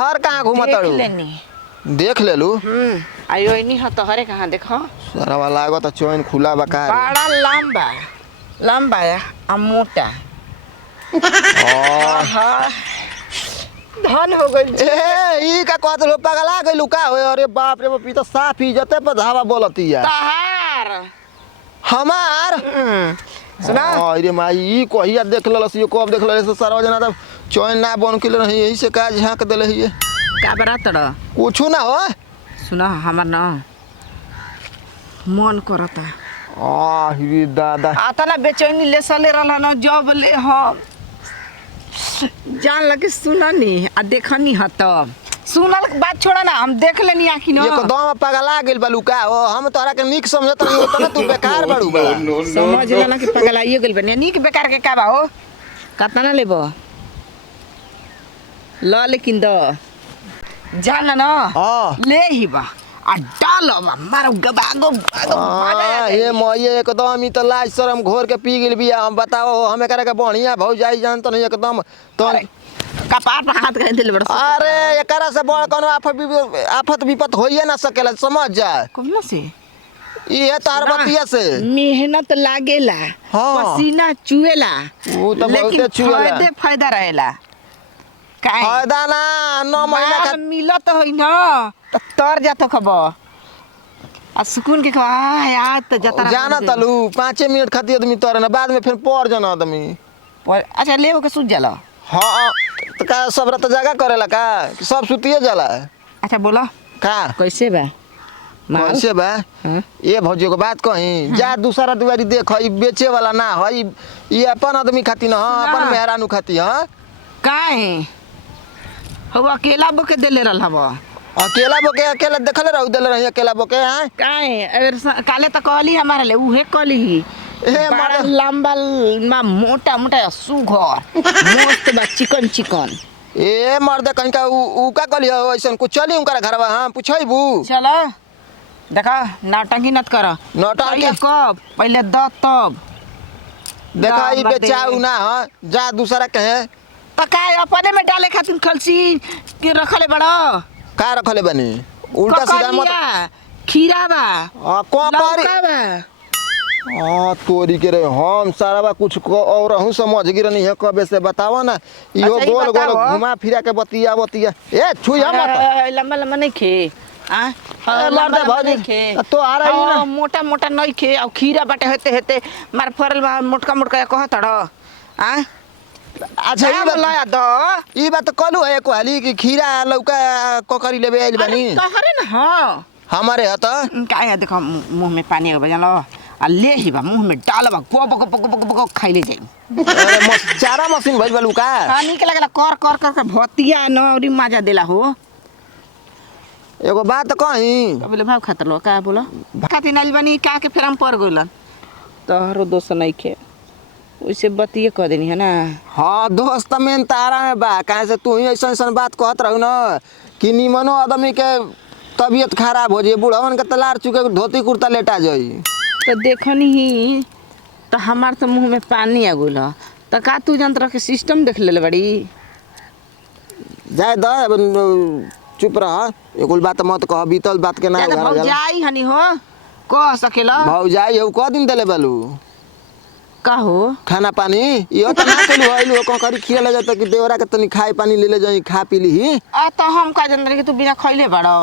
हर कहाँ घूमताड़ू देख ले लू। आयो नहीं हो तो हरे कहाँ देखो सारा वाला लागो तो चैन खुला बका बड़ा लंबा लंबा आ मोटा धन हो गई ए ई का कहत लो पगला गइलू का होय। अरे बाप रे बाप ई तो साफ इज्जते पर धावा बोलती है तहार हमार। सुना अरे माई ई कहिया देख ललस यो कब देख ललस सारा जना तब चैन ना बन के रही यही से का झांक देले हिए का बड़ा तड़ कुछ ना हो। सुना हमार ना मन करता आ ही दादा आता ना बेचैनी ले सले रहल ना जब ले हम जान लगे सुना नी आ देखनी ह तब सुनल बात छोड़ा ना हम देख लेनी आखी न एकदम पगला गेल बालू का हो। हम तोरा के निक समझत रही हो तू बेकार बाड़ू बा समझ लेना कि पगलाइए गेल बने निक बेकार के का बा हो कतना लेबो ल लेकिन द जान ना हां ले ही बा आ डालो बा मारो गबागो ये मये एकदम ई त लाज शरम घोर के पी गेल बिया। हम बताओ हमें करे के बढ़िया भौ जाई जान त नहीं एकदम तो कपार पर हाथ कर दिल बड़ा। अरे एकरा से बड़ कोनो आफत विपत होइए ना सकेला समझ जा कौन से ये तार बतिया से मेहनत लागेला पसीना चुएला वो तो बहुते चुएला फायदा रहेला काहे फायदा ना 9 महीना का मिलत होई ना त तर जात खबर आ सुकून के खा यार त जता जाना तलू 5 मिनट खातिर आदमी तर ना बाद में फिर पड़ जाना आदमी अच्छा लेव के सूत जाला। हां त का सब रात जगह करेला का कि सब सुतिए जाला। अच्छा बोला का कैसे बा कैसे बा ये भौजी को बात कही जा दूसरा दुआरी देख ई बेचे वाला ना है ई अपन आदमी खाती ना अपन मेहरानू खाती हां काहे हो अकेला बोके देले रहल हवा अकेला बोके अकेला देखले रहू देले रही अकेला बोके हां काहे अगर काले त कहली हमारे ले उहे कहली ए बड़ा लंबा मोटा मोटा सुघर मस्त बा चिकन चिकन ए मर्द कहीं का उ का कहली ऐसन कुछ चली उनका घरवा हां पूछैबू चला देखा नाटंकी नत कर नौटंकी कब पहले द तब देखा ई बेचाऊ ना हां जा दूसरा कहे पकाए अपने में डाले खातिर खलसी के रखले बड़ा का रखले बनी उल्टा सीधा मत खीरा बा को पारी तोरी के रे हम सारा बा कुछ और हूं समझ गिरनी है कबे से बताओ ना इहो गोल गोल घुमा फिरा के बतिया ए छुया मत लंबा लंबा नहीं खे लंबा भाजी खे तो आ रही ना मोटा मोटा नहीं खे और खीरा बाटे हेते हेते मार फरल बा मोटका मोटका कहत आ अच्छा ई बात कहलू है कोहली की खीरा लौका ककरी लेबे आइल बानी कहरे ना हां हमारे ह त काहे देखो मुंह में पानी आवे जानो आ ले ही बा मुंह में डालबा गो खाइले जाई। अरे चारा मशीन भइल बालू का पानी के लगला कर कर कर के भतिया न औरी मजा देला हो। एगो बात कही बोले भाव खातर लो का बोला खाती नाली बनी का के फेर हम पर गइलन तोहरो दोस्त नहीं खे ओइसे बतिए कह देनी है ना। हाँ दोस्त में तारा में बा काहे से तू ही ऐसा बात कहत रहू ना कि निमनो आदमी के तबीयत खराब हो जाए बूढ़वन के तलार चुके धोती कुर्ता लेटा जाई तो देखनी ही तो हमार तो मुंह में पानी आ गइल तो का तू जंत्र के सिस्टम देख ले बड़ी जाए द चुप रह एकुल बात मत कह बीतल बात के ना भौजाई हनी हो कह सकेला भौजाई हो क दिन देले बालू का हो खाना पानी यो त ना कलु आइलु को करी खिया ले जाता कि देवरा के तनी खाए पानी ले ले जाई खा पी ली आ त हम का जंदर के तू बिना खइले बड़ो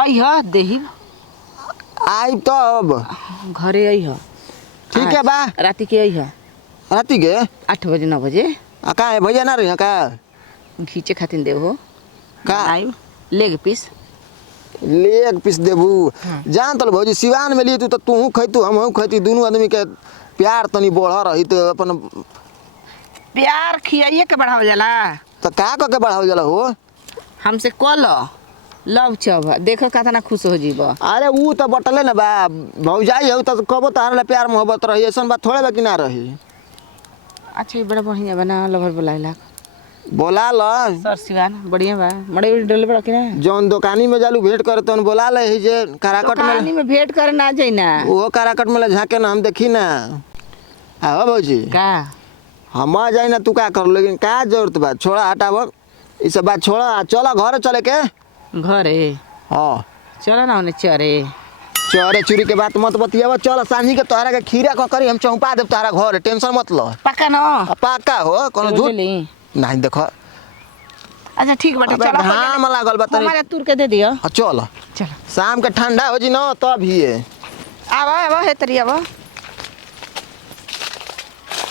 आई ह देही आई तब घरे आई ह ठीक है बा राती के आई ह राती के 8 बजे 9 बजे आ का है भैया ना रही का खींचे खातिर देव हो का आई लेग पीस देबू जान तल भौजी सिवान में लिए तू खैतू हम खैती दोनों आदमी के प्यार तनी बढ़ रही तो अपन प्यार खियाइए के बढ़ाव जाला तो का के बढ़ाव जाला हो हमसे कल लव चब देखो कतना खुश हो जीबो। अरे ऊ तो बटले ना बा भौजाई हो तो कबो तारले प्यार मोहब्बत रही ऐसन बात थोड़े बा कि ना रही। अच्छा ये बड़ा बढ़िया बना लवर बुलाइला बोला ल सर सिवान बढ़िया बा बड़े डल बड़ा कि ना जौन दुकानी में जालू भेंट करे तन बोला ले ही जे कराकट में भेंट करे ना जाई ना वो कराकट में झाके ना हम देखी ना हां भौजी का हम आ जाई ना तू का कर लेकिन का जरूरत बा छोड़ा हटाव ई सब बात छोड़ा, चलो घर चले के। घरे हाँ चलो ना उन्हें चरे। चोरे चोरी के बात मत बतियाव। चल सांझी के तोहरा के खीरा क करी हम चौपा देब तोहरा घर, टेंशन मत लो। पक्का ना? पक्का हो, कोनो झूठ नहीं। देखो अच्छा ठीक बाटे, चलो घाम लागल बा तनी, हमारे तुर के दे दियो। चल चलो शाम के ठंडा हो जी ना तब ही आवा आवा हे तरी आवा।